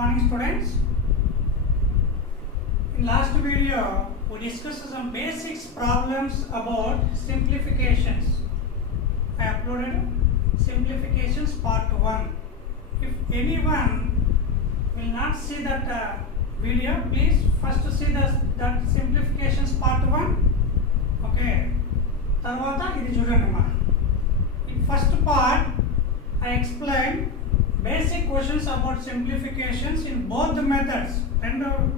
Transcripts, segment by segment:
morning, students. In last video, we discussed some basics problems about simplifications. I uploaded simplifications part 1. If anyone will not see that video, please first see that simplifications part 1. Okay. తర్వాత ఇది చూడండి మా. In first part, I explained basic questions about simplifications in both the methods.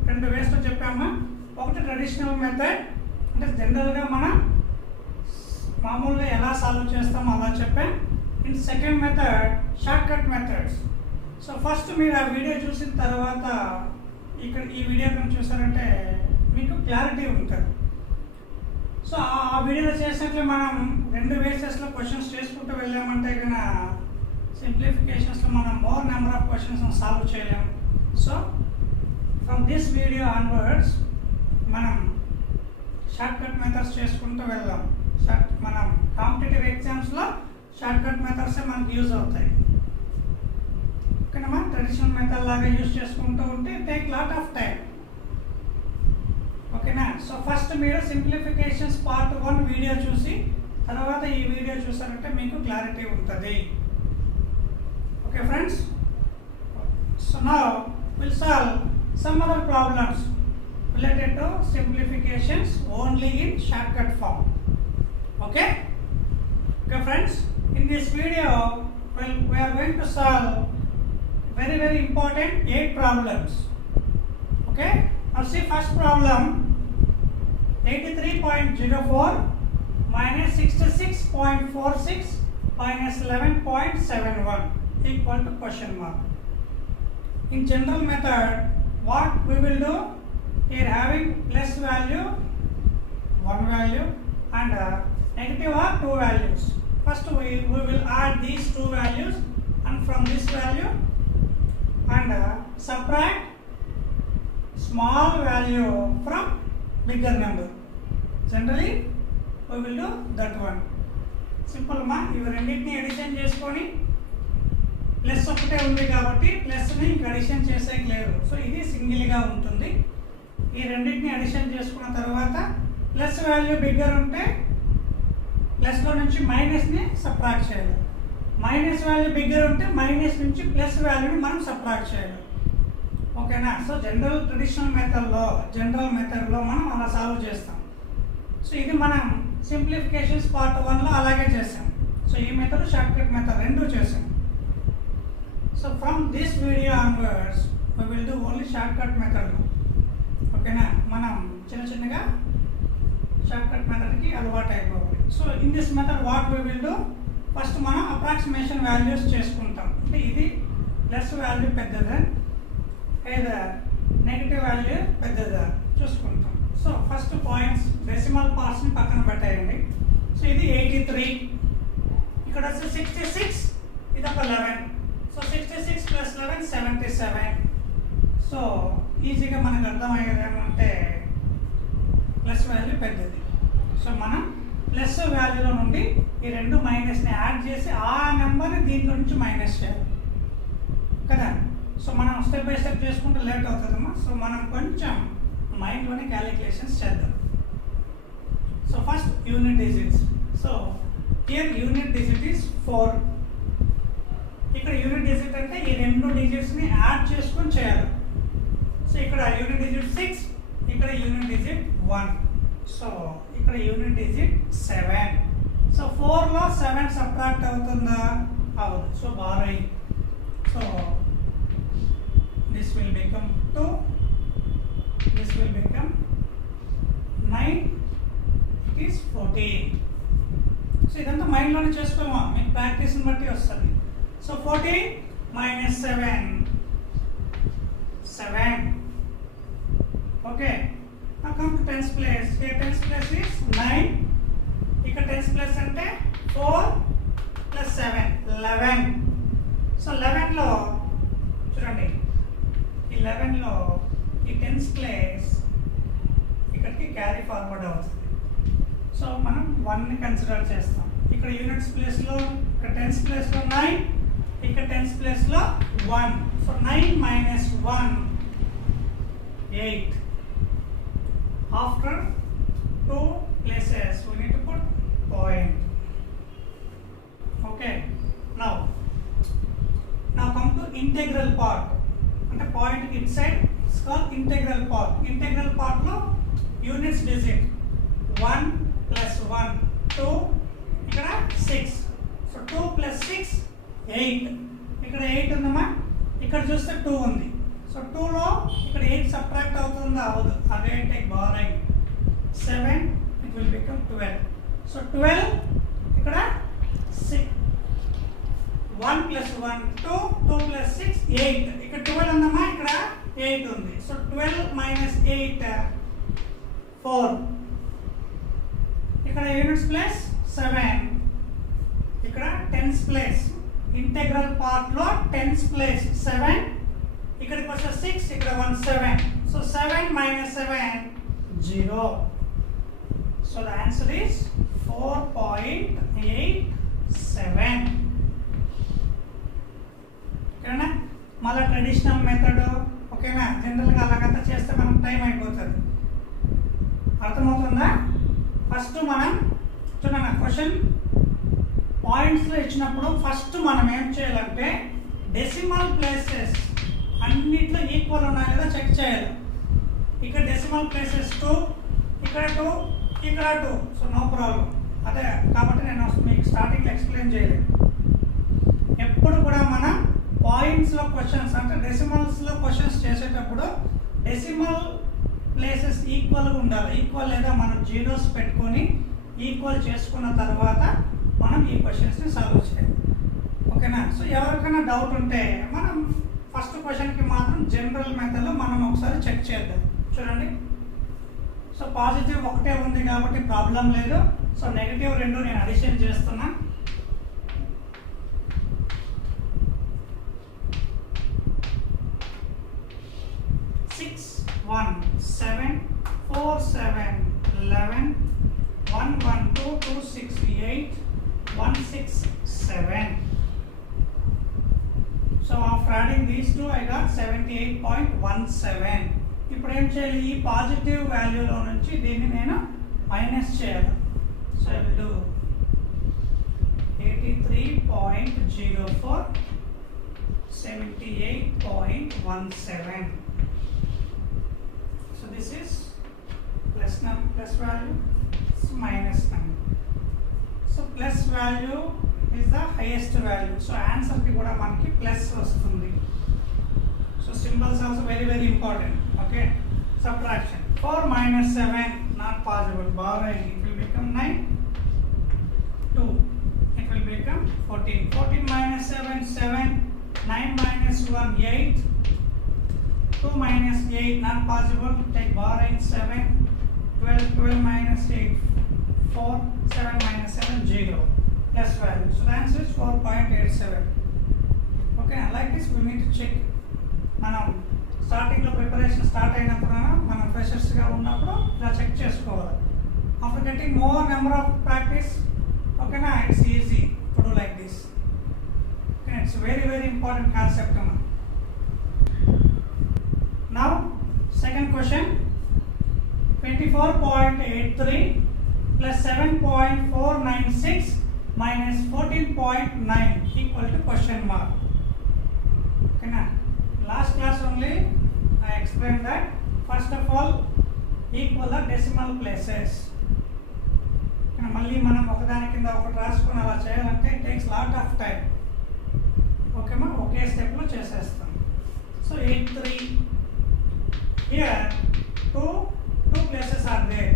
రెండు వేస్ తో చెప్పామా. ఒకటి traditional method అంటే జనరల్గా మనం మామూలుగా ఎలా సాల్వ్ చేస్తామో అలా చెప్పాం. In second method short cut methods. So first మీరు ఆ వీడియో చూసిన తర్వాత ఇక్కడ ఈ వీడియో కనుక చూసారంటే మీకు క్లారిటీ ఉంటుంది. సో ఆ వీడియోలో చేసినట్లు మనం రెండు వేసెస్లో క్వశ్చన్స్ చేసుకుంటూ వెళ్ళామంటే కనుక సింప్లిఫికేషన్స్లో మనం more number of questions solve చేయలేము. So from this video onwards మనం షార్ట్ కట్ మెథడ్స్ చేసుకుంటూ వెళ్దాం. మనం కాంపిటేటివ్ ఎగ్జామ్స్లో షార్ట్ కట్ మెథడ్సే మనకు యూజ్ అవుతాయి. ఓకేనా, ట్రెడిషనల్ మెథడ్ లాగా యూజ్ చేసుకుంటూ ఉంటే టేక్ లాట్ ఆఫ్ టైం. ఓకేనా. సో ఫస్ట్ మీరు సింప్లిఫికేషన్స్ పార్ట్ 1 వీడియో చూసి తర్వాత ఈ వీడియో చూసారంటే మీకు క్లారిటీ ఉంటుంది. Okay friends, so now we'll solve some other problems related to simplifications only in shortcut form. Okay friends, in this video we are going to solve very important 8 problems. Okay, now see first problem, 83.04 minus 66.46 minus 11.71 equal to question mark. In general method, what we will do here, having plus value 1 value and negative or 2 values. First we will add these 2 values and from this value and subtract small value from bigger number. Generally we will do that one. Simple ma. ఇవి రెండింటిని edition చేసుకొని plus ఒకటే ఉంది కాబట్టి ప్లస్ని ఇంక addition చేసేకి లేదు. So ఇది సింగిల్గా ఉంటుంది. ఈ రెండింటిని అడిషన్ చేసుకున్న తర్వాత ప్లస్ వాల్యూ బిగ్గర్ ఉంటే ప్లస్లో నుంచి మైనస్ని సబ్ట్రాక్ట్ చేయాలి. మైనస్ వాల్యూ బిగ్గర్ ఉంటే మైనస్ నుంచి ప్లస్ వాల్యూని మనం సబ్ట్రాక్ట్ చేయాలి. ఓకేనా. సో ట్రెడిషనల్ మెథడ్లో మనం అలా సాల్వ్ చేస్తాం. సో ఇది మనం సింప్లిఫికేషన్స్ పార్ట్ 1లో అలాగే చేసాం. సో ఈ మెథడ్ షార్ట్ కట్ మెథడ్ రెండు చేసాం. So from this video onwards we will do only shortcut method. ఓకేనా, మనం చిన్నగా షార్ట్కట్ మెథడ్కి అలవాటు అయిపోవాలి. So in this method what we will do, first మనం అప్రాక్సిమేషన్ వాల్యూస్ చేసుకుంటాం. అంటే ఇది ప్లస్ వాల్యూ పెద్దదా లేదా నెగిటివ్ వాల్యూ పెద్దదా చూసుకుంటాం. సో ఫస్ట్ పాయింట్స్ డెసిమల్ పార్ట్స్ని పక్కన పెట్టేయండి. సో ఇది 83, ఇక్కడ వచ్చి 66, ఇది ఒక 11. So 66 plus 11 77. సో ఈజీగా మనకు అర్థమయ్యేది ఏమంటే ప్లస్ వాల్యూ పెద్దది. సో మనం ప్లస్ వాల్యూలో నుండి ఈ రెండు మైనస్ని యాడ్ చేసి ఆ నెంబర్ని దీంట్లో నుంచి మైనస్ చేయాలి కదా. సో మనం స్టెప్ బై స్టెప్ చేసుకుంటే లేట్ అవుతుందమ్మా. సో మనం కొంచెం మైండ్లోనే క్యాలిక్యులేషన్స్ చేద్దాం. So first unit digits. So here unit digit is 4. ఇక్కడ యూనిట్ డిజిట్ అంటే ఈ రెండు డిజిట్స్ని యాడ్ చేసుకొని చేయాలి. సో ఇక్కడ యూనిట్ డిజిట్ 6, ఇక్కడ యూనిట్ డిజిట్ 1. సో ఇక్కడ యూనిట్ డిజిట్ 7. సో 4లో 7 సబ్ట్రాక్ట్ అవుతుందా? అవును. So borrowing. So this will become 2, this will become 9, it is 14. So ఇదంతా మైండ్లోనే చేసుకోమా, మీకు ప్రాక్టీస్ని బట్టి వస్తుంది. So 14 minus 7. Okay. Now come to tens place. Here tens place is 9. Here tens place ante 4 plus 7 11. So 11 lo chudandi. 11 lo ee tens place ikkadiki carry forward avutundi. So manam 1 ni consider chestam. Ikkada units place lo ikkada tens place lo 9, ఇక్కడ tens place లో 1. So 9 minus 1 8. After 2 places we need to put point. Okay, now come to integral part. అంటే point inside it's called integral part. Integral part లో units digit 1 plus 1 2, ఇక్కడ 6. So 2 plus 6 8. ఇక్కడ 8 ఉందమ్మా, ఇక్కడ చూస్తే 2 ఉంది. సో 2 లో ఇక్కడ 8 సబ్ట్రాక్ట్ అవుతుందా? అవదు. Again take barring 7, it will become 12. So 12 ఇక్కడ 6 1 plus 1 2, 2 plus 6 8. ఇక్కడ 12 ఉందమ్మా, ఇక్కడ 8 ఉంది. So 12 minus 8 4. ఇక్కడ యూనిట్స్ ప్లేస్ 7. ఇక్కడ టెన్స్ ప్లేస్ ఇంటెగ్రల్ పార్ట్ లో టెన్స్ ప్లేస్ 7. ఇక్కడికి వచ్చే 6, ఇక్కడ 1 7. So 7 minus 7 0. So the answer is 4.87. ఓకేనా? మళ్ళీ ట్రెడిషనల్ మెథడ్. ఓకేనా? జనరల్గా అలాగంతా చేస్తే మనం టైం అయిపోతుంది. అర్థమవుతుందా? ఫస్ట్ మనం చూడండి, క్వశ్చన్ పాయింట్స్లో ఇచ్చినప్పుడు ఫస్ట్ మనం ఏం చేయాలంటే డెసిమల్ ప్లేసెస్ అన్నిట్లో ఈక్వల్ ఉన్నాయి లేదా చెక్ చేయాలి. ఇక్కడ డెసిమల్ ప్లేసెస్ 2, ఇక్కడ 2, ఇక్కడ 2. So no problem. అదే కాబట్టి నేను మీకు స్టార్టింగ్లో ఎక్స్ప్లెయిన్ చేయలేదు. ఎప్పుడు కూడా మనం పాయింట్స్లో క్వశ్చన్స్ అంటే డెసిమల్స్లో క్వశ్చన్స్ చేసేటప్పుడు డెసిమల్ ప్లేసెస్ ఈక్వల్గా ఉండాలి. ఈక్వల్ లేదా మనం జీరోస్ పెట్టుకొని ఈక్వల్ చేసుకున్న తర్వాత మనం ఈ క్వశ్చన్స్ని సాల్వ్ చేయాలి. ఓకేనా? సో ఎవరికైనా డౌట్ ఉంటే మనం ఫస్ట్ క్వశ్చన్కి మాత్రం జనరల్ మెథడ్లో మనం ఒకసారి చెక్ చేద్దాం. చూడండి, సో పాజిటివ్ ఒకటే ఉంది కాబట్టి ప్రాబ్లం లేదు. సో నెగిటివ్ 2 నేను అడిషన్ చేస్తున్నా. Six 1 7 4 7 11 1 1 2 2 6 8 1 6 7. So after adding these two I got 78.17. ఇప్పుడు ఏం చేయాలి? ఈ పాజిటివ్ వాల్యూలో నుంచి దీన్ని నేను మైనస్ చేయాలి. So I will do 83.04 78.17. So this is plus value, minus number. So plus value is the highest value. So answer ki kuda manaki plus vastundi. So symbols also very important. Okay, subtraction 4 minus 7 not possible. Borrowing, it will become 9. 2, it will become 14. 14 minus 7 7. 9 minus 1 8. 2 minus 8 not possible. Take borrowing 7. 12 12 minus 8 4. 7 minus 7 0. Plus value. So the answer is 4.87. Okay, like this we need to check. మనం స్టార్టింగ్లో preparation start అయినప్పుడు మనం ఫ్రెషర్స్గా ఉన్నప్పుడు ఇలా check చేసుకోవాలి. After getting more number of practice, ఓకేనా, it's easy to do like this. Okay, it's very important concept అన్న. Now second question 24.83 plus 7.496 minus 14.9 equal to question mark. Okay na? Last class only I explained that first of all equal the decimal places. మళ్ళీ మనం ఒకదాని కింద ఒకటి రాసుకొని అలా చేయాలంటే it takes lot of time. Okay మా, ఒకే స్టెప్లో చేసేస్తాం. So 83 here two places are there.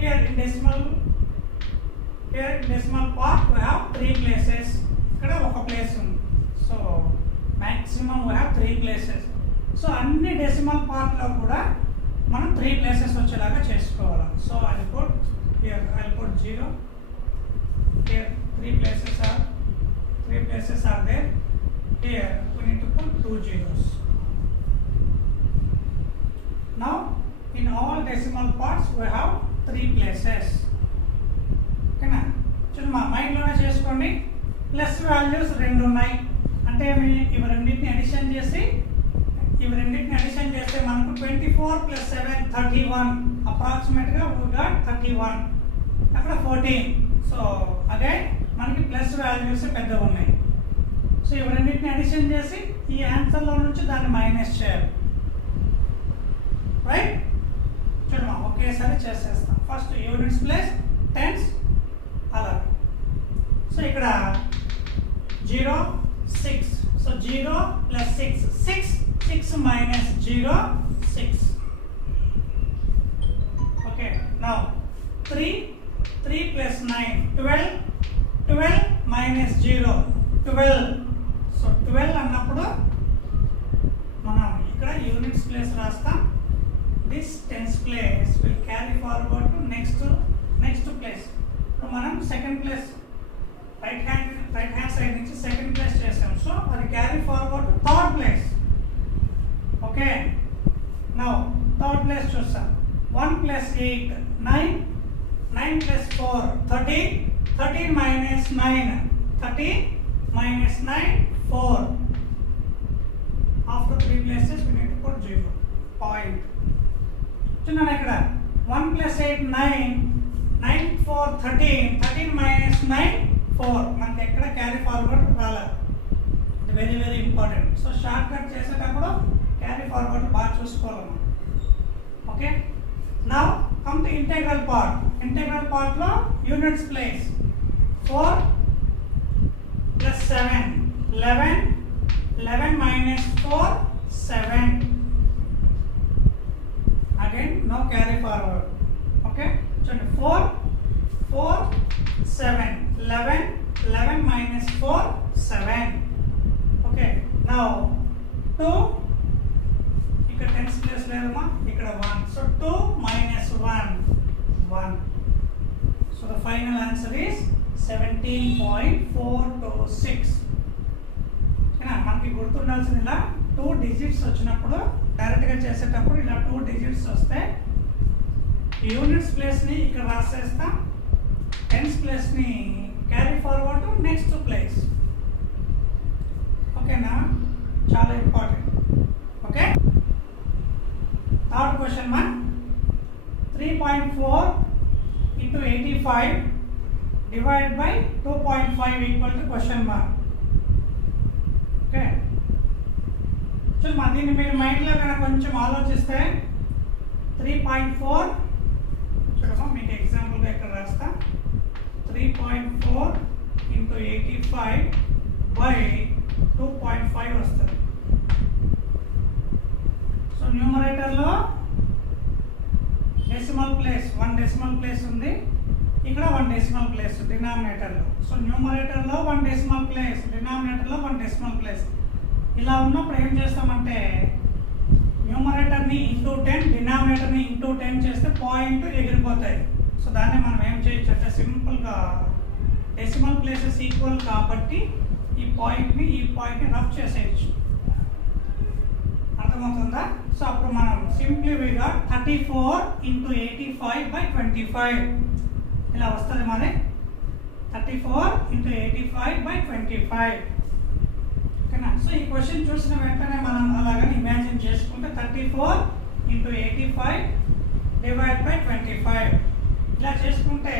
Here in decimal part we have 3 places. ఇక్కడ ఒక ప్లేస్ ఉంది. So maximum we have 3 places. So అన్ని డెసిమల్ పార్ట్ లో కూడా మనం 3 ప్లేసెస్ వచ్చేలాగా చేసుకోవాలి. So I will put here, I will put 0. Here 3 places are there. Here we need to put 2 zeros. Now in all decimal parts we have 3 places. ఓకేనా? చూడండి మా మైండ్లోనే చేసుకోండి. ప్లస్ వాల్యూస్ 2 ఉన్నాయి, అంటే ఇవి రెండింటిని అడిషన్ చేస్తే మనకు 24 + 7 31 అప్రాక్సిమేట్గా we got 31 అక్కడ 14. సో అదే మనకి ప్లస్ వాల్యూస్ పెద్దగా ఉన్నాయి. సో ఇవి రెండింటిని అడిషన్ చేసి ఈ ఆన్సర్లో నుంచి దాన్ని మైనస్ చేయాలి. రైట్, చూడమా ఒకేసారి చేసేస్తాం. ఫస్ట్ యూనిట్స్ ప్లస్ టెన్స్ అలా. సో ఇక్కడ 0 6. So 0 + 6 6 minus 0 6. Okay, now 3 + 9 12 minus 0 12. So 12 అన్నప్పుడు మనం ఇక్కడ యూనిట్స్ ప్లేస్ రాస్తాం. This tens place will carry forward to next place. ఇప్పుడు మనం second place right hand side నుంచి సెకండ్ ప్లేస్ చేసాం. సో అది carry forward to third place. Okay, now third place చూస్తాం. 1 + 8 9 9 + 4 13 13 minus 9 13 minus 9 4. After 3 places we need to put 0 point. చూడండి ఇక్కడ 1 + 8 9 9 4 13 13 minus 9 4. మనకి ఎక్కడ క్యారీ ఫార్వర్డ్ రాలేదు. ఇది very very important. So short cut చేసేటప్పుడు క్యారీ ఫార్వర్డ్ బాగా చూసుకోవాలి. Okay, now come to integral part. Integral పార్ట్లో units place 4 + 7 11 11 minus 4 7. Again no carry forward. Okay, so 4 7 11 11 minus 4 7. Okay, now 2 ఇక్కడ టెన్స్ ప్లేస్ లేదమ్మా, ఇక్కడ 1. So 2 minus 1 1. So the final answer is 17.426. మనకి గుర్తుండాల్సింది ఇలా 2 digits వచ్చినప్పుడు డైరెక్ట్గా చేసేటప్పుడు ఇలా 2 డిజిట్స్ వస్తే యూనిట్స్ ప్లేస్ని ఇక్కడ రాసేస్తాం, టెన్స్ ప్లేస్ని carry forward to next place. ఓకేనా, చాలా ఇంపార్టెంట్. ఓకే, థర్డ్ క్వశ్చన్ మన 3.4 into 85 divided by 2.5 equal to question mark. Okay, చూడమ్మా దీన్ని మీరు మైండ్లో కనుక కొంచెం ఆలోచిస్తే 3.4 చూడమ్మా మీకు ఎగ్జాంపుల్గా ఇక్కడ రాస్తా. 3.4 into 85 by 2.5 వస్తుంది. సో న్యూమరేటర్లో డెసిమల్ ప్లేస్ 1 డెసిమల్ ప్లేస్ ఉంది, ఇక్కడ 1 డెసిమల్ ప్లేస్ డినామినేటర్లో. సో న్యూమరేటర్లో 1 డెసిమల్ ప్లేస్, డినామినేటర్లో 1 డెసిమల్ ప్లేస్. ఇలా ఉన్నప్పుడు ఏం చేస్తామంటే న్యూమరేటర్ని ఇంటూ 10 డినామినేటర్ని ఇంటూ 10 చేస్తే పాయింట్ ఎగిరిపోతాయి. సో దాన్ని మనం ఏం చేయొచ్చు అంటే సింపుల్గా డెసిమల్ ప్లేసెస్ ఈక్వల్ కాబట్టి ఈ పాయింట్ని రఫ్ చేసేయచ్చు. అర్థమవుతుందా? సో అప్పుడు మనం సింప్లీగా 34 into 85 by 25 ఇలా వస్తుంది. మరి 34 into 85 by 25. ఓకేనా? సో ఈ క్వశ్చన్ చూసిన వెంటనే మనం అలాగని ఇమాజిన్ చేసుకుంటే 34 into 85 divided by 25 ఇలా చేసుకుంటే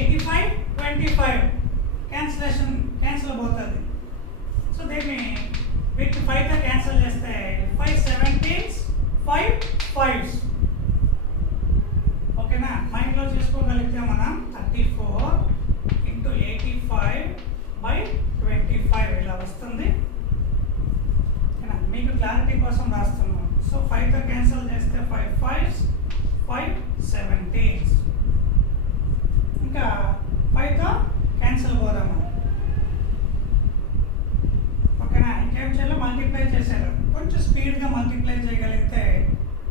85 25 క్యాన్సిల్ అవుతుంది. సో దీన్ని విత్ 5తో క్యాన్సిల్ చేస్తే 5 17s 5 5s. ఓకేనా? మైండ్లో చేసుకోగలిగితే మనం 34 into 85 by 25 ఇలా వస్తుంది. ఓకేనా? మీకు క్లారిటీ కోసం రాస్తున్నాం. సో 5తో క్యాన్సిల్ చేస్తే 5 5s 5 17s. ఇంకా 5తో క్యాన్సిల్ పోదాము. ఓకేనా? ఇంకేం చేయాలో మల్టిప్లై చేశారు. కొంచెం స్పీడ్గా మల్టిప్లై చేయగలిగితే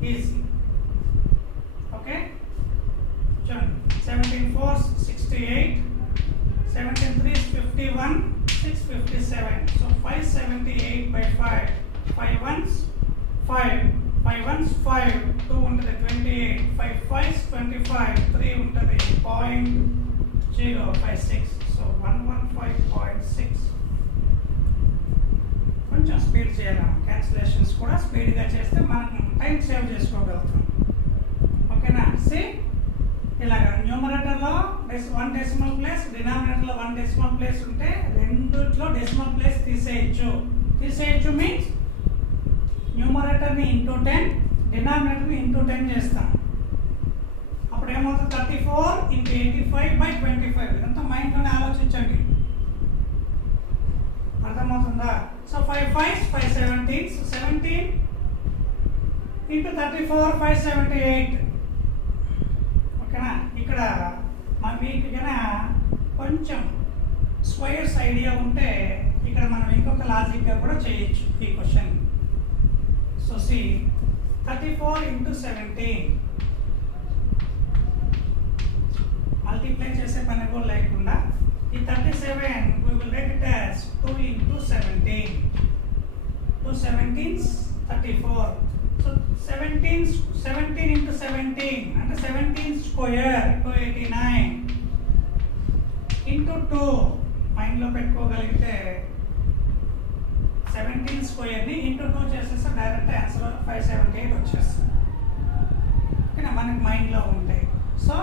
ఈజీ. ఓకే, చూడండి 17 4s 68, 17 3s 51, 6 57. So 578 by 5, 5 1s 5, 5 1s 5, 2 ఉంటుంది 28, 5 5s 25, 3 ఉంటుంది 0.056. సో 115.6. కొంచెం స్పీడ్ చేయాలమ్మా, క్యాన్సిలేషన్స్ కూడా స్పీడ్గా చేస్తే మనం టైం సేవ్ చేసుకోగలుగుతాం. ఓకేనా? సి ఇలాగా న్యూమరేటర్లో 1 డెసిమల్ ప్లేస్, డినామినేటర్లో 1 డెసిమల్ ప్లేస్ ఉంటే రెండిట్లో డెసిమల్ ప్లేస్ తీసేయచ్చు మీన్స్ న్యూమరేటర్ని ఇంటూ 10, డినామినేటర్ని ఇంటూ 10 చేస్తాం. అప్పుడు ఏమవుతుంది? 34 ఇంటూ 85/25. ఇదంతా మైండ్లోనే ఆలోచించండి. అర్థమవుతుందా? So 5 5s 5 17s, 17 into 34 578. ఓకేనా? ఇక్కడ మీకు కన్నా కొంచెం స్క్వేర్స్ ఐడియా ఉంటే ఇక్కడ మనం ఇంకొక లాజిక్గా కూడా చేయొచ్చు ఈ question. So C 34 into 17 multiply చేసే పని కూడా లేకుండా ఈ 37 we will write it as 2 into 17. 2 17s 34. So 17 into 17 అంటే 17 square 289 into 2 మైండ్లో పెట్టుకోగలిగితే 17 స్క్వేర్ని ఇంటూ 2 చేసేస్తే డైరెక్ట్ ఆన్సర్ 578 వచ్చేస్తుంది. ఓకేనా? మనకి మైండ్లో ఉంటాయి. సో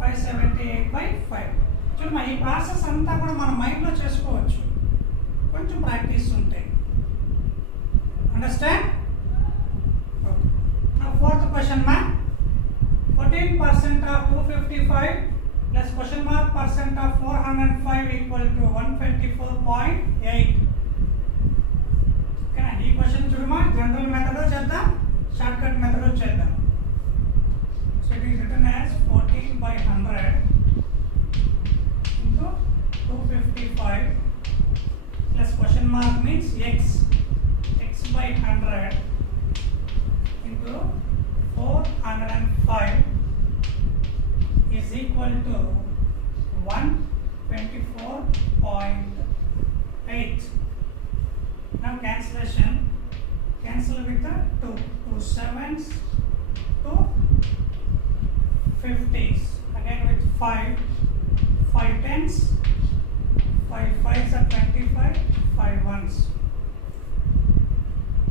578/5. చూడమ్మా, ఈ ప్రాసెస్ అంతా కూడా మనం మైండ్లో చేసుకోవచ్చు, కొంచెం ప్రాక్టీస్ ఉంటాయి. అండర్స్టాండ్? నా ఫోర్త్ క్వశ్చన్ మా 14% of 255 plus question mark percent of 405 equal to 124.8. ఓకేనా? ఈ క్వశ్చన్ చూడమ్మా, జనరల్ మెథడ్ చేద్దాం, షార్ట్ కట్ మెథడ్ చేద్దాం. So it is written as 14/100 into 255 plus question mark means x/100 into 405 is equal to 124.8. Now cancel with the 2 7s, 2 50s, again with 5 10s, 5 5s are 25, 5 1s.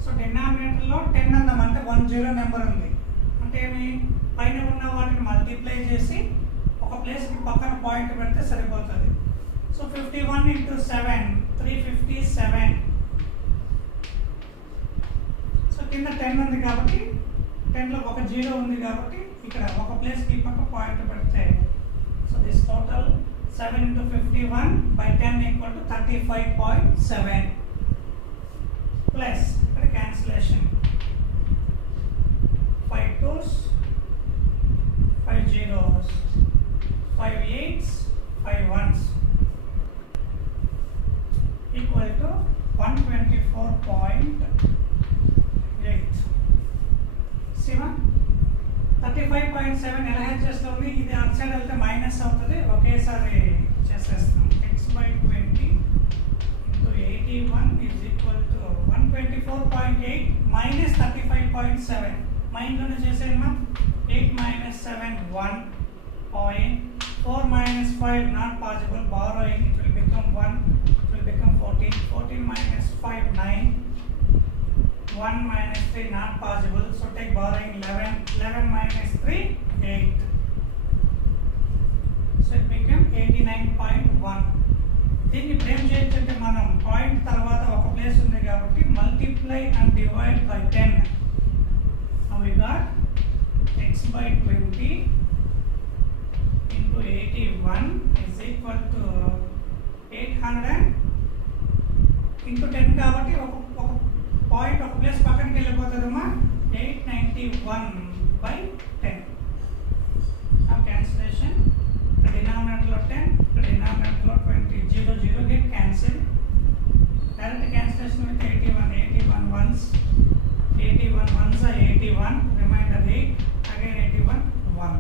So డినామినేటర్లో 10 అన్నమంటే 10 number ఉంది అంటే ఏమి, పైన ఉన్న వాటిని multiply చేసి ఒక ప్లేస్కి పక్కన పాయింట్ పెడితే సరిపోతుంది. So 51 into 7 357. సో కింద 10 ఉంది కాబట్టి 10లో ఒక 0 ఉంది కాబట్టి ఇక్కడ ఒక ప్లేస్కి పక్క పాయింట్ పెడితే so this total 7 into 51/10 equal to 35.7 plus ఇక్కడ cancellation 5 2s 5 0s 5 8s 5 1s equal to 124.8. సిమా 35.7 ఎలా హెచ్ చేస్తుంది? ఇది అటు సైడ్ వెళ్తే మైనస్ అవుతుంది, ఒకేసారి చేసేస్తాం. x/20 into 81 is equal to 124.8 minus 35.7. మైండ్లోనే చేసేయమ్మా. 8 minus 7 1 point, 4 minus 5 not possible, borrowing it will become 1, it will become 14, 14 minus 5 9, 1 minus 3 not possible, so take borrowing 11, 11 minus 3 8, so it became 89.1. దీన్ని break చేయొచ్చంటే మనం point తర్వాత ఒక place ఉంది కాబట్టి multiply and divide by 10. Now we got x/20 into 81 is equal to 800 into 10 కాబట్టి ఒక point ఒక place పక్కనకి వెళ్ళిపోతుందమ్మా. 891/10. Now cancellation, denominator 10, denominator 20, 0 0 get cancelled. Direct cancellation with 81 ones, 81 ones are 81, remainder 8, again 81 1.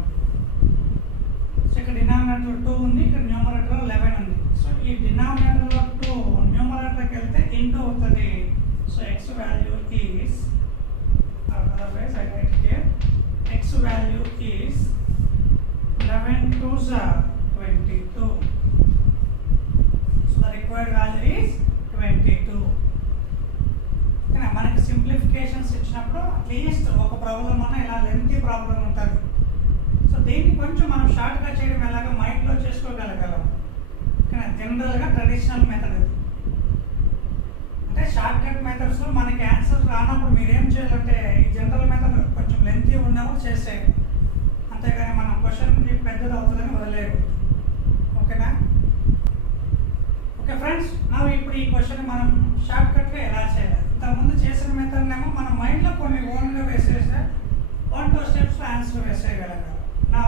So ఇక్కడ denominator 2 ఉంది, ఇక్కడ numerator 11 ఉంది. So ఈ డినామినేటర్లో 2 న్యూమరేటర్కి వెళ్తే into అవుతుంది. So x value is, otherwise I write here, x value is 11 2s are 22. So the required value is simplifications ఇచ్చినప్పుడు at least ఒక problem అన్న ఇలా లెంతీ ప్రాబ్లం ఉంటుంది. సో దీన్ని కొంచెం మనం షార్ట్గా చేయడం ఎలాగ మైండ్లో చేసుకోగలగలం. కానీ జనరల్గా ట్రెడిషనల్ మెథడ్ ఇది. అంటే షార్ట్ కట్ మెథడ్స్లో మనకి ఆన్సర్ రానప్పుడు మీరు ఏం చేయాలంటే ఈ జనరల్ మెథడ్ కొంచెం లెంతీ ఉన్నప్పుడు చేసేది, అంతేగాని మన క్వశ్చన్ పెద్దది అవుతుందని వదిలేయకూడదు. ఓకేనా? ఓకే ఫ్రెండ్స్, నా ఇప్పుడు ఈ క్వశ్చన్ మనం షార్ట్ కట్గా ఎలా చేయాలి? ఇంతకుముందు చేసిన మెథడ్ ఏమో మన మైండ్లో కొన్ని ఓన్గా వేసేస్తే 1-2 స్టెప్స్లో ఆన్సర్ వేసేయగలగాలి. నా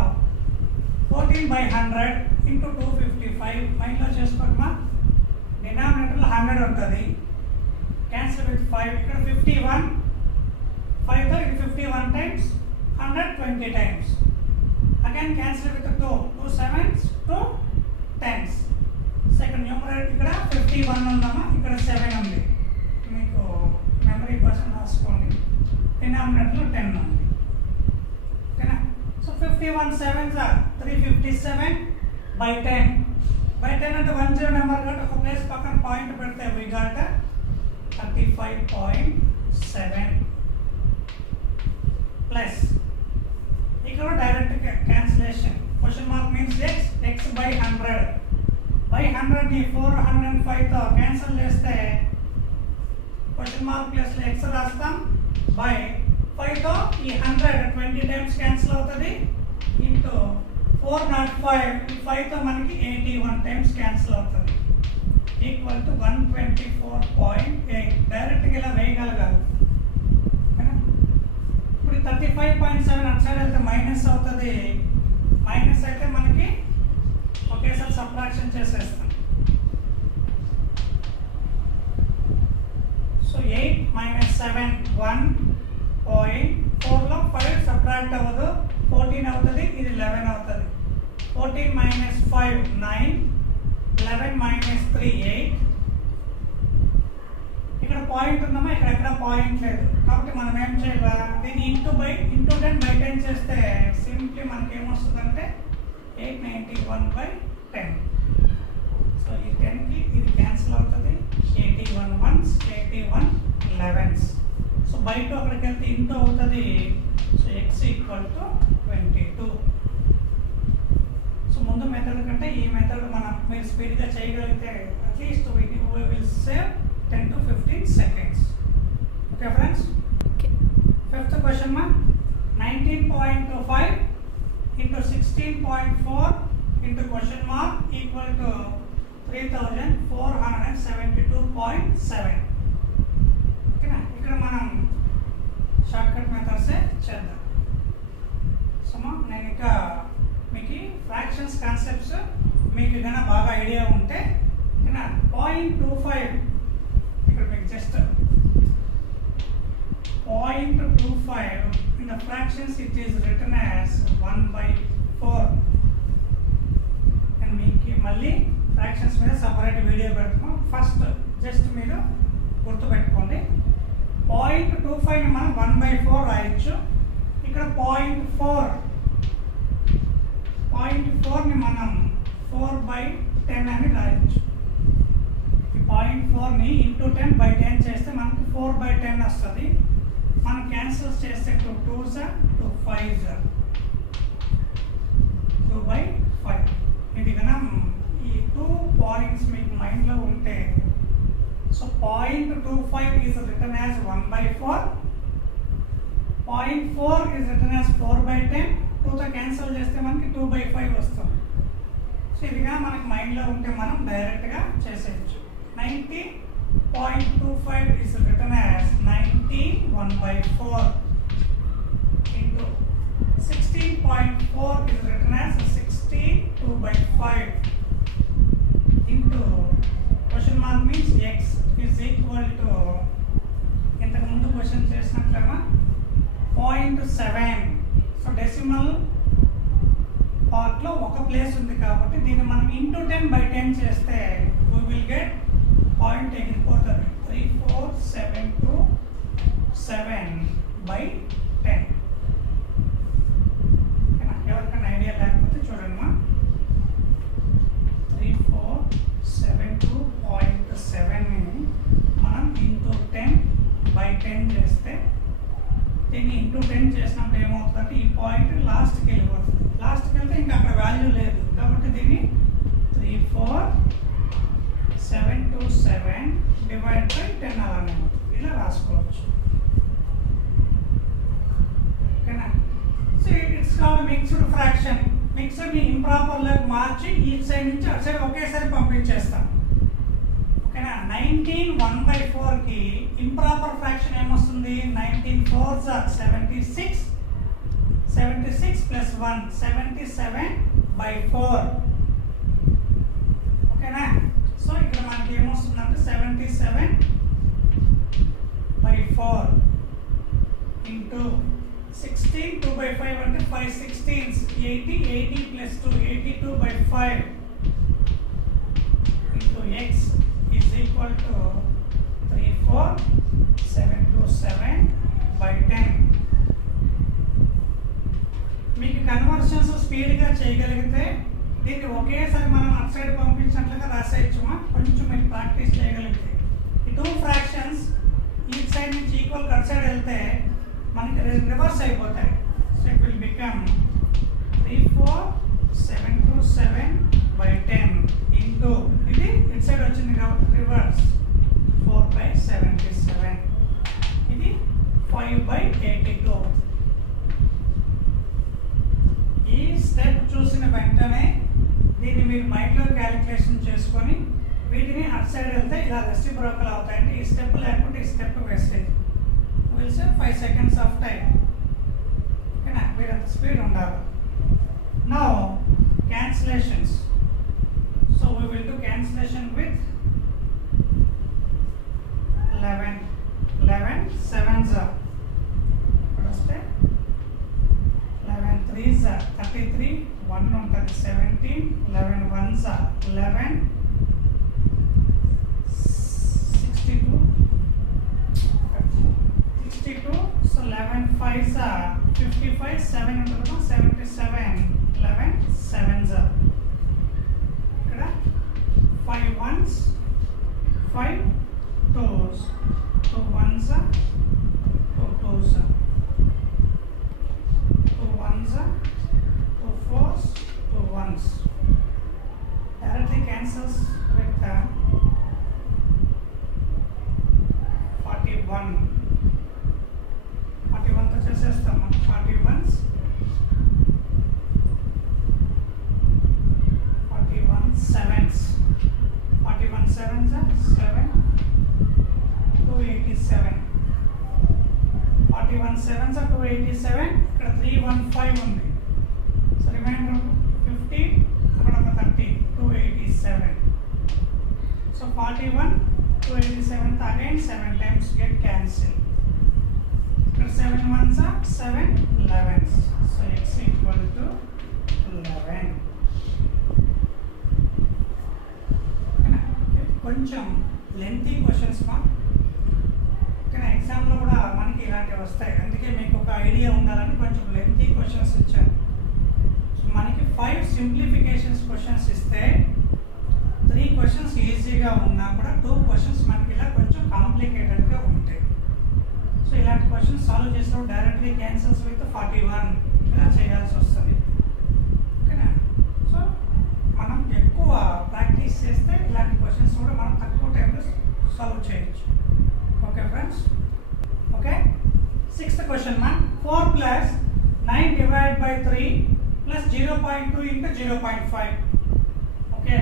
14/100 × 255 మైండ్లో చేసుకోవడమా. డినామినేటర్లో 100 ఉంటుంది, క్యాన్సిల్ విత్ 5. ఇక్కడ 51, 5తో ఇది 51 times, 100 20 times. Again cancel with 2 7s, 2 10s. Second numerator ఇక్కడ 51 ఉందమ్మా, ఇక్కడ 7 ఉంది. మీకు మెమరీ కోసం రాసుకోండి. డినామినేటర్లో 10 ఉంది. ఓకేనా? So 51 7s are 357/10. By 10 అంటే 10 నెంబర్ కాబట్టి ఒక ప్లేస్ పక్కన పాయింట్ పెడితే we got 35.7 ప్లస్ ఇక్కడ direct cancellation. Question mark means x by 100. by 100 ని 405తో క్యాన్సిల్ చేస్తే క్వశ్చన్ మార్క్ ప్లస్ x రాస్తాం. by 5తో ఈ 100 20 టైమ్స్ క్యాన్సిల్ అవుతుంది. ఇంటూ 405 5తో మనకి 81 టైమ్స్ క్యాన్సిల్ అవుతుంది. Equal to 124.8. డైరెక్ట్గా ఇలా వేయగలగాలి. ఇప్పుడు 35.7 అటు సైడ్ వెళ్తే మైనస్ అవుతుంది. మైనస్ అయితే మనకి ఒకేసారి సబ్ట్రాక్షన్ చేసేస్తాం. సో 8 - 7 1.4లో 5 సబ్ట్రాక్ట్ అవ్వదు, 14 అవుతుంది, ఇది 11 అవుతుంది. 14 - 5 9, 11 - 3 8. ఇక్కడ పాయింట్ ఉందమ్మా, ఇక్కడ ఎక్కడ పాయింట్ లేదు కాబట్టి మనం ఏం చేయాలి? దీన్ని ఇంటూ 10/10 చేస్తే సింప్లీ మనకి ఏమొస్తుందంటే 891/10. సో ఈ 10కి ఇది క్యాన్సిల్ అవుతుంది. 81 1s, 81 11s. సో బయట అక్కడికి వెళ్తే ఇంటూ అవుతుంది. So x = 22. సో ముందు మెథడ్ కంటే ఈ మెథడ్ మీరు స్పీడ్గా చేయగలిగితే at least we will save 10 to 15 seconds. Okay friends? Okay. Fifth question ma 19.25 into 16.4 into question mark equal to 3472.7. ఓకేనా? ఇక్కడ మనం షార్ట్ కట్ మెథడ్సే చేద్దాం. సో నేను ఇంకా మీకు ఫ్రాక్షన్స్ కాన్సెప్ట్స్ మీకు కన్నా బాగా ఐడియా ఉంటే 0.25 ఇక్కడ మీకు just 0.25 in the fractions it is written as 1/4. And మీకు మళ్ళీ ఫ్రాక్షన్స్ మీద సపరేట్ వీడియో పెడతాము. ఫస్ట్ జస్ట్ మీరు గుర్తుపెట్టుకోండి, 0.25ని మనం 1/4 రాయొచ్చు. ఇక్కడ 0.4ని మనం 4/10 అని రాయొచ్చు. ఈ 0.4ని ఇంటూ 10/10 చేస్తే మనకి 4/10 వస్తుంది. మనం క్యాన్సిల్స్ చేస్తే 2 2s 2 5s 2/5. ఇది కన్నా ఈ 2 పాయింట్స్ మీకు మైండ్లో ఉంటే so 0.25 is return as 1/4. 0.4 is return as 4/10. 2తో క్యాన్సిల్ చేస్తే మనకి 2/5 వస్తుంది. సో ఇదిగా మనకి మైండ్లో ఉంటే మనం డైరెక్ట్గా చేసేయచ్చు. 90.25 is written as 90 1/4 into 16.4 is written as 60 2/5 into question mark means x is equal to ఇంతకు ముందు క్వశ్చన్ చేసినట్లేమా 0.7. సో డెసిమల్ పార్ట్లో ఒక ప్లేస్ ఉంది కాబట్టి దీన్ని మనం ఇంటూ 10/10 చేస్తే we will get పాయింట్ ఎగిరిపోతుంది. 3472.7/10. ఎవరికైనా ఐడియా లేకపోతే చూడండి మా 3472.7ని మనం ఇంటూ 10/10 10 చేస్తే దీన్ని ఇంటూ 10 చేసినప్పుడు ఏమవుతుందంటే ఈ పాయింట్ లాస్ట్కి వెళ్ళిపోతుంది. లాస్ట్కి వెళ్తే ఇంకా అక్కడ వాల్యూ లేదు కాబట్టి దీన్ని 3 4 7 2 7 డివైడ్ బై 10 అలానే ఉంటుంది. ఇలా రాసుకోవచ్చు. ఓకేనా? So it's called mixed fraction. మిక్స్డ్ని ఇంప్రాపర్లోకి మార్చి ఈ సైడ్ నుంచి అటు సైడ్ ఒకేసారి పంపించేస్తాం. ఓకేనా? 19 1/4కి ఇంప్రాపర్ ఫ్రాక్షన్ ఏమొస్తుంది? 19 4s are 76. 76 plus 1 77/4. ఓకేనా? సో ఇక్కడ మనకి ఏమొస్తుందంటే 77/4 ఇంటూ 16 2/5 అంటే 5 16s 80 80 plus 2 82/5 into x is equal to 34727/10. మీకు కన్వర్షన్స్ స్పీడ్గా చేయగలిగితే దీన్ని ఒకేసారి మనం అటు సైడ్ పంపించినట్లుగా రాసేయచ్చుమా. కొంచెం మీరు ప్రాక్టీస్ చేయగలిగితే ఈ 2 ఫ్రాక్షన్స్ ఈ సైడ్ నుంచి ఈక్వల్ అటు సైడ్ వెళ్తే మనకి రివర్స్ అయిపోతాయి. So it will become 34727/10 into ఇది ఇటు సైడ్ వచ్చింది కాబట్టి రివర్స్ 4/77. ఇది 5/82. ఈ స్టెప్ చూసిన వెంటనే దీన్ని మీరు మైండ్లో క్యాలిక్యులేషన్ చేసుకొని వీటిని అటు సైడ్ వెళ్తే ఇలా రెసిప్రోకల్ అవుతాయండి. ఈ స్టెప్ లేకుంటే ఈ step wastage. We'll say 5 seconds of time. Okay, we're at the speed undaru. Now cancellations. So we will do cancellation with 11 sevens are 11 threes are 33 1 untadi 17 11 ones are 11 62 so 11 5s are 55 7 ఉంటుంది 77 11 sevens are ఇక్కడ 5 ones 5 2s 2 ones are 2 2s are 2 ones are 2 4s 2 ones directly cancels with 41 తో చేసేస్తాం. 41 sevens 41 sevens are 7 287 41 sevens are 287. ఇక్కడ 315 ఉంది. So remainder 50 అక్కడ ఒక 30 287. So 41 287 again 7 times get cancelled. 7 ones are 7 11s. So x equal to 11. కొంచెం lengthy questions మా కానీ ఎగ్జామ్లో కూడా మనకి ఇలాంటివి వస్తాయి. అందుకే మీకు ఒక ఐడియా ఉండాలని కొంచెం లెంతీ క్వశ్చన్స్ ఇచ్చాను. సో మనకి 5 సింప్లిఫికేషన్స్ క్వశ్చన్స్ ఇస్తే 3 క్వశ్చన్స్ ఈజీగా ఉన్నా కూడా 2 క్వశ్చన్స్ మనకి ఇలా కొంచెం కాంప్లికేటెడ్గా ఉంటాయి. సో ఇలాంటి క్వశ్చన్స్ సాల్వ్ చేసినప్పుడు డైరెక్ట్లీ క్యాన్సల్స్ విత్ 41 ఇలా చేయాల్సి వస్తుంది. ఓకేనా? సో మనం ఎక్కువ ప్రాక్టీస్ చేస్తే ఇలాంటి క్వశ్చన్స్ కూడా మనం తక్కువ టైంలో సాల్వ్ చేయొచ్చు. Okay friends? Okay, 6th question మా 4 + 9 డివైడ్ బై 3 + 0.2 × 0.5. ఓకే,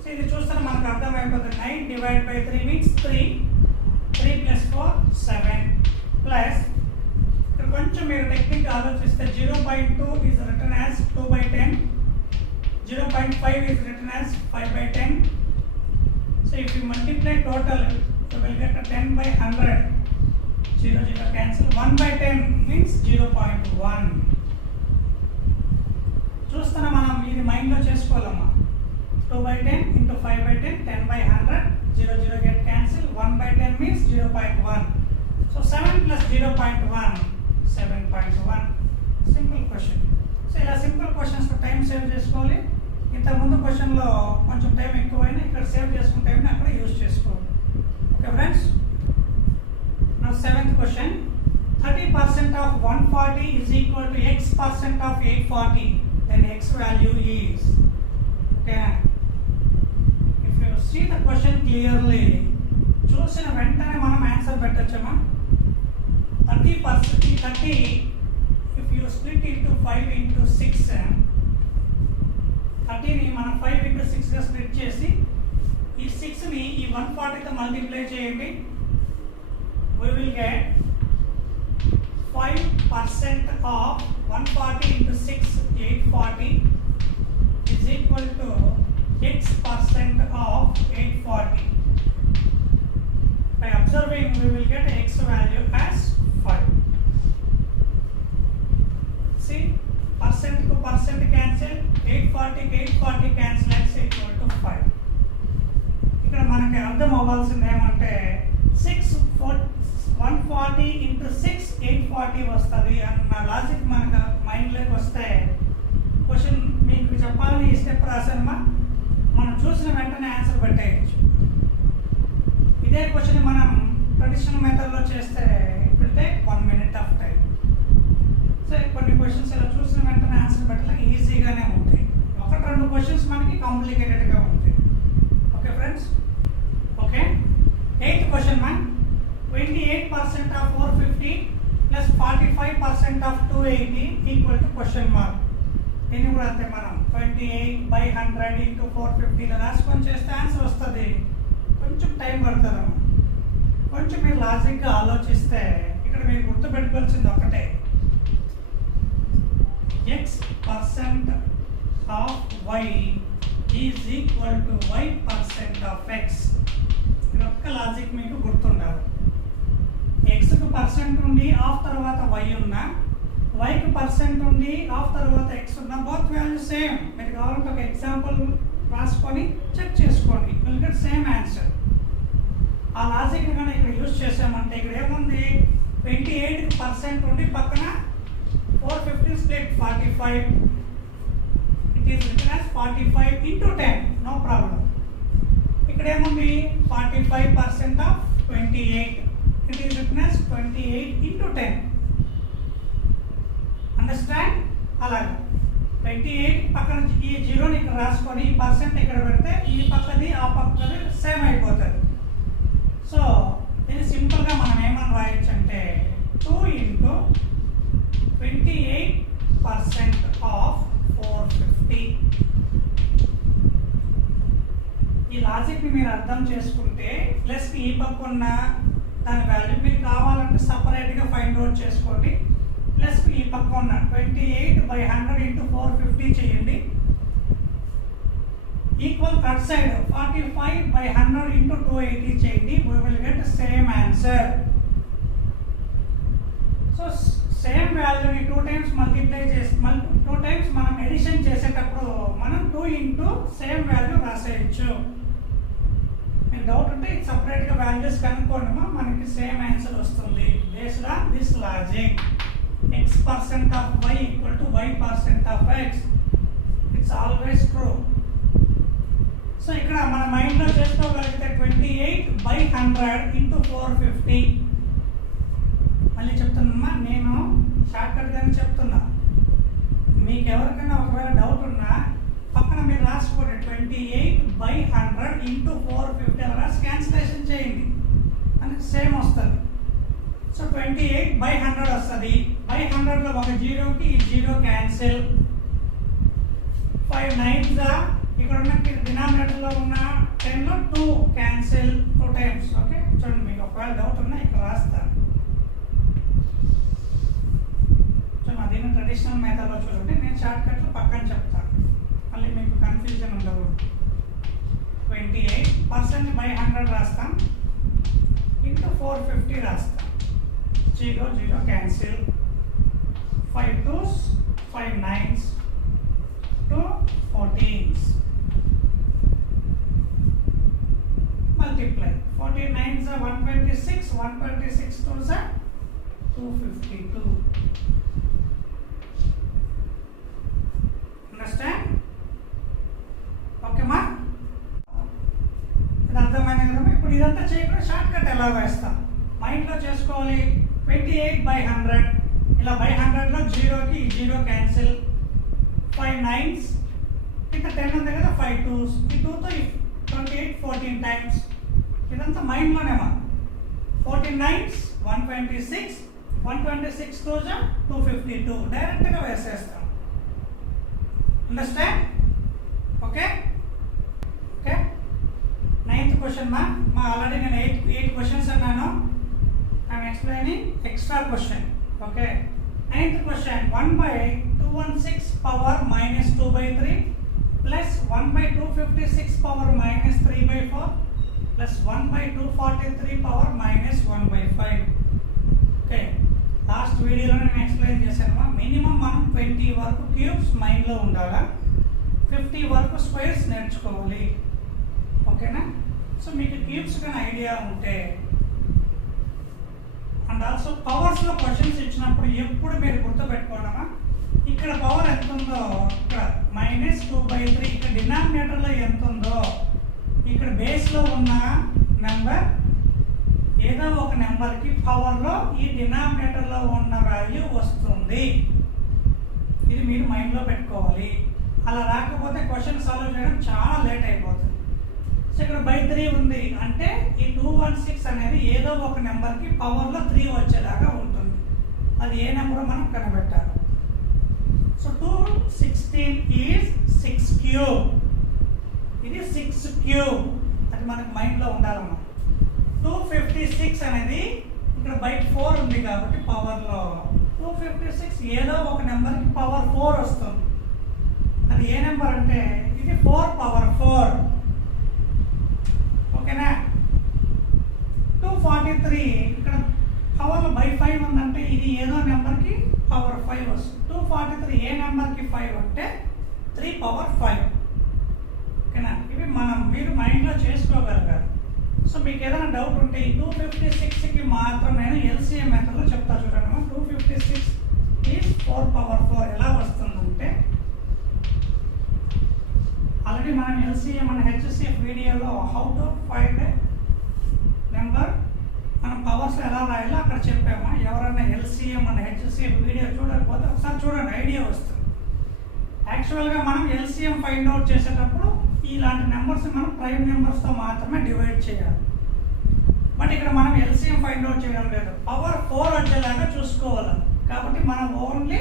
సో ఇది చూస్తే మనకు అర్థమైపోతుంది. 9 డివైడ్ బై 3 మీన్స్ 3 + 4 7 ప్లస్ ఇక్కడ కొంచెం మీరు టెక్నిక్ ఆలోచిస్తే 0.2 is written as 2/10, 0.5 is written as 5/10. So if you multiply total you will get a 10/100. 0 0 cancel. 1/10 means 0.1. చూస్తున్నా మనం ఇది మైండ్లో చేసుకోవాలమ్మా. 2/10 into 5/10 10/100. 0 0 get cancel. 1/10 means 0.1. So 7 plus 0.1 7.1. Simple question. So ఇలా simple questions time save చేసుకోవాలి. ఇంతకుముందు క్వశ్చన్లో కొంచెం టైం ఎక్కువైనా ఇక్కడ సేవ్ చేసుకున్న టైంని అక్కడ యూజ్ చేసుకోవాలి. Okay friends? Now seventh question, 30% of 140 is equal to x% of 840, then x value is, okay, if you see the question clearly, చూసిన వెంటనే మనం ఆన్సర్ పెట్టొచ్చమ్మా. 30%, if you split into 5 into 6, 30ని మనం 5 into 6 గా స్ప్లిట్ చేసి ఈ 6ని ఈ 140తో మల్టిప్లై చేయండి. We will get 5% of 140 into 6, 840 is equal to x% of 840. By observing, we will get x value as 5. See, percent to percent cancel, 840 కి 840 cancel, x equal to 5. ఇక్కడ మనకి అర్థం అవ్వాల్సింది ఏమంటే 140 into 6, 840 వస్తుంది అన్న లాజిక్ మనకు మైండ్లోకి వస్తే క్వశ్చన్ మీకు చెప్పాలని ఈ స్టెప్ రాసానమ్మా, మనం చూసిన వెంటనే ఆన్సర్ పెట్టేయచ్చు. ఇదే క్వశ్చన్ మనం ట్రెడిషనల్ మెథడ్లో చేస్తే it will take 1 minute of time. So కొన్ని క్వశ్చన్స్ ఇలా చూసిన వెంటనే ఆన్సర్ పెట్టాలి, ఈజీగానే ఉంటాయి. 1-2 క్వశ్చన్స్ మనకి కాంప్లికేటెడ్గా ఉంటాయి. Okay friends, okay. 8th question ma'am, 28% of 450 plus 45% of 280 equal to question mark. దీన్ని కూడా అంతే, మనం 28/100 into 450 ఇలా రాసుకొని చేస్తే ఆన్సర్ వస్తుంది. కొంచెం టైం పడుతుందమ్మా. కొంచెం మీరు లాజిక్గా ఆలోచిస్తే ఇక్కడ మీరు గుర్తుపెట్టుకోవాల్సింది ఒకటే, x% of y is equal to y% of x. ఇది ఒక్క లాజిక్ మీకు గుర్తుండాలి. ఎక్స్కు పర్సెంట్ ఉండి ఆఫ్ తర్వాత వై ఉన్నా, వైకి పర్సెంట్ ఉండి ఆఫ్ తర్వాత ఎక్స్ ఉన్నా, బోత్ వాల్యూ సేమ్. మీరు కావాలంటే ఒక ఎగ్జాంపుల్ రాసుకొని చెక్ చేసుకోండి, విల్ గెట్ సేమ్ ఆన్సర్. ఆ లాజిక్ని కానీ ఇక్కడ యూజ్ చేసామంటే ఇక్కడ ఏముంది, 28% ఉండి పక్కన 450 split 45, it is written as 45 into 10, no problem. ఇక్కడ ఏముంది 45% of 28, it is written as 28 into 10. Understand? అలాగే 28 పక్కన ఈ జీరోని ఇక్కడ రాసుకొని ఈ పర్సెంట్ ఇక్కడ పెడితే ఈ పక్కది ఆ పక్కది సేమ్ అయిపోతుంది. సో ఇది సింపుల్గా మనం ఏమని రాయొచ్చు అంటే 2 into 28% ఆఫ్ 450. ఈ లాజిక్ని మీరు అర్థం చేసుకుంటే ప్లస్ ఈ పక్క ఉన్న దాని వాల్యూ మీకు కావాలంటే సపరేట్గా ఫైండ్ అవుట్ చేసుకోండి. ప్లస్ ఈ పక్క ఉన్న 28/100 into 450 చేయండి. ఈక్వల్ కట్ సైడ్ 45/100 into 280 చేయండి. We will get same answer. So same వాల్యూని 2 times మల్టిప్లై చేసి 2 times మనం ఎడిషన్ చేసేటప్పుడు మనం 2 into సేమ్ వాల్యూ రాసేయచ్చు. డౌట్ ఉంటే సపరేట్గా వాల్యూస్ కనుక్కోండి, మనకి సేమ్ ఆన్సర్ వస్తుంది. Based on this logic, x% of y equal to y% of x, it's always true. So ఇక్కడ మన మైండ్లో చేసుకోగలిగితే 28/100 into 450. మళ్ళీ చెప్తున్నా, నేను షార్ట్కట్గానే చెప్తున్నా, మీకు ఎవరికైనా ఒకవేళ డౌట్ ఉన్నా పక్కన మీరు రాసుకోండి 28/100 into 450 అలా రాసి క్యాన్సిలేషన్ చేయండి, మనకి సేమ్ వస్తుంది. సో 28/100 వస్తుంది. 100లో ఒక జీరోకి ఈ జీరో క్యాన్సిల్, 5 9s ఇక్కడ ఉన్న డినామినేటర్లో ఉన్న 10లో 2 క్యాన్సిల్ 2 times. ఓకే, చూడండి, మీకు ఒకవేళ డౌట్ ఉన్నా ఇక్కడ రాస్తాను. చూడండి, దీన్ని ట్రెడిషనల్ మెథడ్లో చూడండి, నేను షార్ట్కట్లో పక్కన చెప్తాను, మళ్ళీ మీకు కన్ఫ్యూజన్ ఉండదు. 28%/100 రాస్తాం, ఇంటూ 450 రాస్తాం, 0 0 cancel, 5 2s 5 9s 2 14s, multiply 14 9s are 126, 126 2s are 252. Understand? Okay ma? ఇది అర్థమైంది కదా. ఇప్పుడు ఇదంతా చేయకుండా షార్ట్ కట్ ఎలా వేస్తాం, మైండ్లో చేసుకోవాలి. 28/100 ఇలా బై 100లో జీరోకి ఈ జీరో క్యాన్సిల్, 5 9s ఇంకా 10 ఉంది కదా, 5 2s, ఈ 2తో 28 14 టైమ్స్. ఇదంతా మైండ్లోనే మా 14 9s 126, 126 2s 252 డైరెక్ట్గా వేసేస్తాం. Understand? Okay okay. 9th question మా ఆల్రెడీ నేను 8 క్వశ్చన్స్ అన్నాను. I'm explaining extra question. Okay. 9th question 1/216 power -2/3 plus 1/256 power -3/4 plus 1/243 power -1/5. Okay. Last వీడియోలో నేను ఎక్స్ప్లెయిన్ చేశాను. మినిమం మనం 20 వరకు క్యూబ్స్ మైండ్లో ఉండాలా, 50 వరకు స్క్వేర్స్ నేర్చుకోవాలి. ఓకేనా? సో మీకు క్యూబ్స్ కానీ ఐడియా ఉంటే, అండ్ ఆల్సో పవర్స్లో క్వశ్చన్స్ ఇచ్చినప్పుడు ఎప్పుడు మీరు గుర్తుపెట్టుకోవడమా, ఇక్కడ పవర్ ఎంత ఉందో ఇక్కడ -2/3, ఇక్కడ డినామినేటర్లో ఎంత ఉందో ఇక్కడ బేస్లో ఉన్న నెంబర్ ఏదో ఒక నెంబర్కి పవర్లో ఈ డినామినేటర్లో ఉన్న వాల్యూ వస్తుంది. ఇది మీరు మైండ్లో పెట్టుకోవాలి. అలా రాకపోతే క్వశ్చన్ సాల్వ్ చేయడం చాలా లేట్ అయిపోతుంది. సో ఇక్కడ /3 ఉంది అంటే ఈ 216 అనేది ఏదో ఒక నెంబర్కి పవర్లో 3 వచ్చేలాగా ఉంటుంది. అది ఏ నెంబరో మనం కనిపెట్టాలి. So 216 is 6 cube. ఇది 6 క్యూబ్, అది మనకు మైండ్లో ఉండాలన్నమాట. 256 అనేది ఇక్కడ /4 ఉంది కాబట్టి పవర్లో 256 ఏదో ఒక నెంబర్కి పవర్ 4 వస్తుంది. అది ఏ నెంబర్ అంటే ఇది 4/4. ఓకేనా? 243 ఇక్కడ పవర్లో /5 ఉందంటే ఇది ఏదో నెంబర్కి పవర్ 5 వస్తుంది. 243 ఏ నెంబర్కి 5 అంటే 3/5. ఓకేనా? ఇవి మీరు మైండ్లో చేసుకోగలగాలి. సో మీకు ఏదైనా డౌట్ ఉంటే ఈ 256కి మాత్రం నేను ఎల్సిఎం మెథడ్లో చెప్తా చూడండి. 256 ఈజ్ 4/4 ఎలా వస్తుందంటే, ఆల్రెడీ మనం ఎల్సిఎం అండ్ హెచ్సిఎఫ్ వీడియోలో హౌ టు ఫైండ్ నెంబర్ మనం పవర్స్ ఎలా రాయాలో అక్కడ చెప్పాము. ఎవరైనా ఎల్సిఎం అండ్ హెచ్సిఎఫ్ వీడియో చూడకపోతే ఒకసారి చూడండి, ఐడియా వస్తుంది. యాక్చువల్గా మనం ఎల్సిఎం ఫైండ్ అవుట్ చేసేటప్పుడు ఇలాంటి నెంబర్స్ మనం ప్రైమ్ నెంబర్స్తో మాత్రమే డివైడ్ చేయాలి. బట్ ఇక్కడ మనం ఎల్సిఎం ఫైండ్ అవుట్ చేయడం లేదు, పవర్ 4 వచ్చేలాగా చూసుకోవాలి. కాబట్టి మనం ఓన్లీ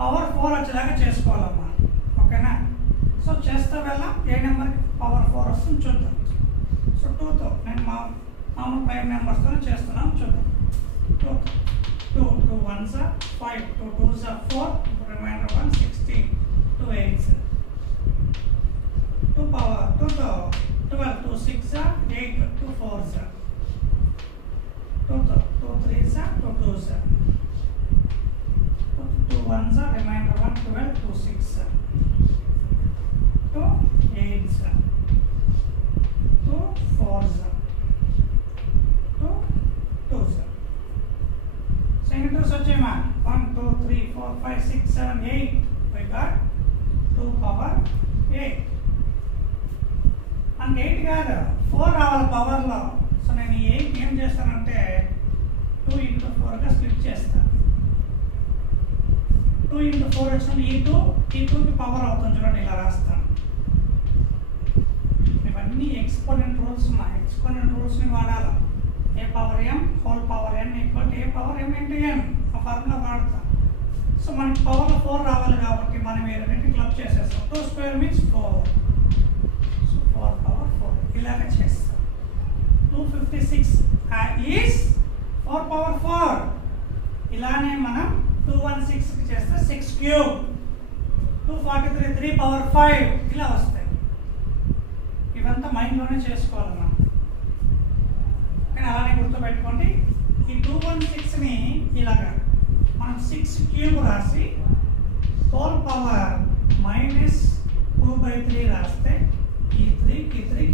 పవర్ 4 వచ్చేలాగా చేసుకోవాలమ్మా. ఓకేనా? సో చేస్తే వెళ్ళాం ఏ నెంబర్కి పవర్ 4 వస్తుంది చూద్దాం. సో 2తో నేను మామూలు ప్రైమ్ నెంబర్స్తోనే చేస్తున్నాం. చూద్దాం. 2 2 1s 5, 2 2s 4, reminder 1 16, 2 8s 2 power 2తో 12, 2 6 8, 2 4s 2తో 2 3s 2 2s 2 1s reminder 1 12, 2 6 2 8s 2 4s 2 2s. So in two వచ్చేమా 1 2 3 4 5 6 7 8 we got 2/8. అంటే 8 కాదు 4 రావాలి పవర్లో. సో నేను ఈ 8 ఏం చేస్తానంటే 2 × 4గా స్ప్లిట్ చేస్తాను. 2 × 4 వచ్చిన ఈ 2కి పవర్ అవుతుంది చూడండి, ఇలా రాస్తాను. ఇవన్నీ ఎక్స్పోనెంట్ రూల్స్ ఉన్నాయి. ఎక్స్పోనెంట్ రూల్స్ని వాడాలి. a power m whole power n equal to a power m into n ఆ ఫార్ములా వాడతాం. సో మనకి పవర్ 4 రావాలి కాబట్టి మనం ఈ రెండింటిని క్లబ్ చేసేస్తాం. 2 స్క్వేర్ మీన్స్ 4. సో 4/4 ఇలాగ చేస్తాం. 256 ఈజ్ 4/4. ఇలానే మనం 216కి చేస్తే 6 క్యూబ్, 243 3/5 ఇలా వస్తాయి. ఇవంతా మైండ్లోనే చేసుకోవాలి మనం. కానీ అలానే గుర్తుపెట్టుకోండి, ఈ 216ని ఇలాగా మనం 6 క్యూబ్ రాసి 4/-2/3 రాస్తే ఈ 3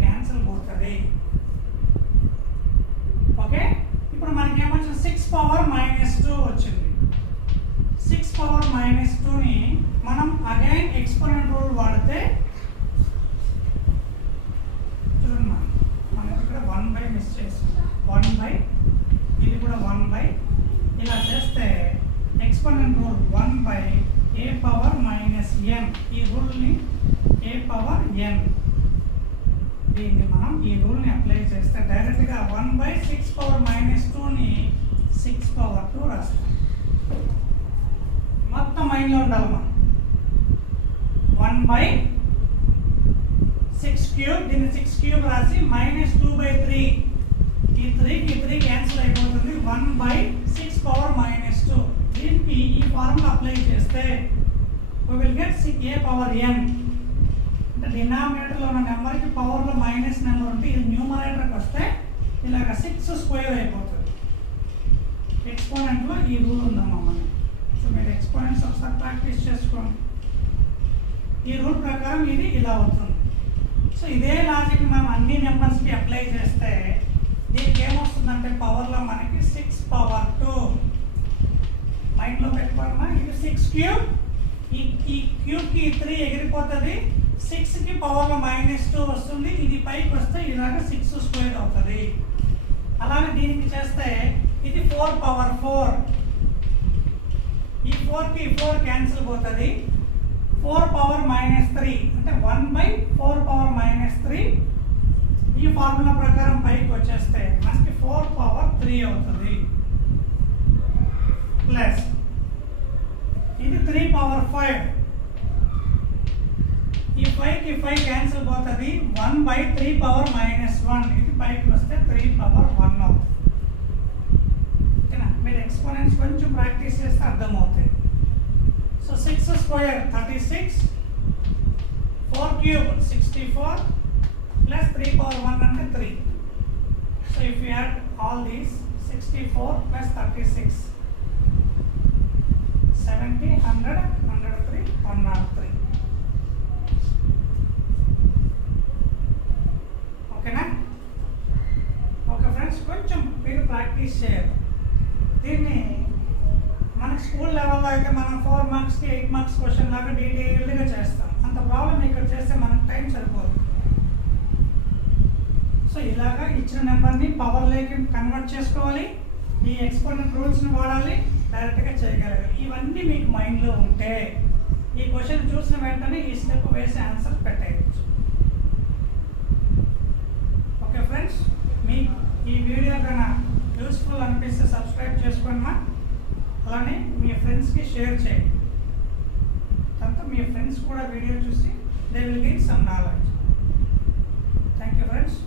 క్యాన్సిల్ పోతుంది. ఓకే. ఇప్పుడు మనకి ఏమొచ్చింది 6/-2 వచ్చింది. 6/-2ని మనం అగైన్ ఎక్స్పోనెంట్ రూల్ వాడితే చూడండి, మనం ఇక్కడ 1/, మిస్ చేసాం. 1/, బై ఇలా చేస్తే exponent rule 1 by A power minus N, ఈ రూల్ని ఏ పవర్ ఎన్, దీన్ని మనం ఈ రూల్ని అప్లై చేస్తే డైరెక్ట్గా 1 బై 6 పవర్ మైనస్ 2ని 6 పవర్ 2 రాస్తాం. మొత్తం మైండ్లో ఉండాలి మనం. 1 బై 6 క్యూబ్, దీన్ని 6 క్యూబ్ రాసి మైనస్ 2 బై 3, ఈ 3కి 3 క్యాన్సిల్ అయిపోతుంది. 1 బై 6 పవర్ మైనస్ 2, దీనికి ఈ ఫార్ములా అప్లై చేస్తే we will get a power n. అంటే డినామినేటర్లో ఉన్న నెంబర్కి పవర్లో మైనస్ నెంబర్ ఉంటే ఇది న్యూమరేటర్కి వస్తే ఇలాగ 6 స్క్వేర్ అయిపోతుంది. ఎక్స్పోనెంట్లో ఈ రూల్ ఉందమ్మా మనకి. సో మీరు ఎక్స్పోనెంట్స్ ఒకసారి ప్రాక్టీస్ చేసుకోండి. ఈ రూల్ ప్రకారం ఇది ఇలా అవుతుంది. సో ఇదే లాజిక్ మనం అన్ని నెంబర్స్కి అప్లై చేస్తే దీనికి ఏమొస్తుందంటే పవర్లో మనకి 6 పవర్ 2. మైండ్లో పెట్టుకోవాలన్నా ఇది 6 క్యూబ్, ఈ క్యూబ్కి 3 ఎగిరిపోతుంది, 6కి పవర్లో మైనస్ 2 వస్తుంది, ఇది పైకి వస్తే ఇలాగ 6 స్క్వేర్ అవుతుంది. అలాగే దీనికి చేస్తే ఇది 4 పవర్ 4, ఈ 4కి 4 క్యాన్సిల్ పోతుంది, 4 పవర్ మైనస్ 3 అంటే 1 బై 4 పవర్ మైనస్ 3. ఈ ఫార్ములా ప్రకారం పైకి వచ్చేస్తే మనకి 4 పవర్ 3 అవుతుంది. ప్లస్ ఇది 3 పవర్ 5, ఈ 5కి 5 క్యాన్సిల్ పోతుంది, 1 బై 3 పవర్ మైనస్ 1, ఇది పైకి వస్తే 3 పవర్ 1 అవుతుంది. ఓకేనా? మీరు ఎక్స్పోనెంట్స్ కొంచెం ప్రాక్టీస్ చేస్తే అర్థమవుతాయి. So 6 square 36, 4 cube 64, plus 3 power 1 అంటే 3. So if you add all these 64 plus 36 70, 100, 103, 103. ఓకేనా? ఓకే ఫ్రెండ్స్, కొంచెం మీరు ప్రాక్టీస్ చేయాలి. దీన్ని మనకి స్కూల్ లెవెల్లో అయితే మనం 4 మార్క్స్కి 8 మార్క్స్ క్వశ్చన్ లాగా డీటెయిల్డ్గా చేస్తాం. అంత ప్రాబ్లం ఇక్కడ చేస్తే మనకు టైం సరిపోదు. సో ఇలాగా ఇచ్చిన నెంబర్ని పవర్లోకి కన్వర్ట్ చేసుకోవాలి, ఈ ఎక్స్పోనెంట్ రూల్స్ని వాడాలి, డైరెక్ట్గా చేయగలగాలి. ఇవన్నీ మీకు మైండ్లో ఉంటే ఈ క్వశ్చన్ చూసిన వెంటనే ఈ స్టెప్ వేసి ఆన్సర్ పెట్టేయచ్చు. ఓకే ఫ్రెండ్స్, మీకు ఈ వీడియో కన్నా యూస్ఫుల్ అనిపిస్తే సబ్స్క్రైబ్ చేసుకోండి, అలానే మీ ఫ్రెండ్స్కి షేర్ చేయండి. తర్వాత మీ ఫ్రెండ్స్ కూడా వీడియో చూసి they will get some knowledge. Thank you friends.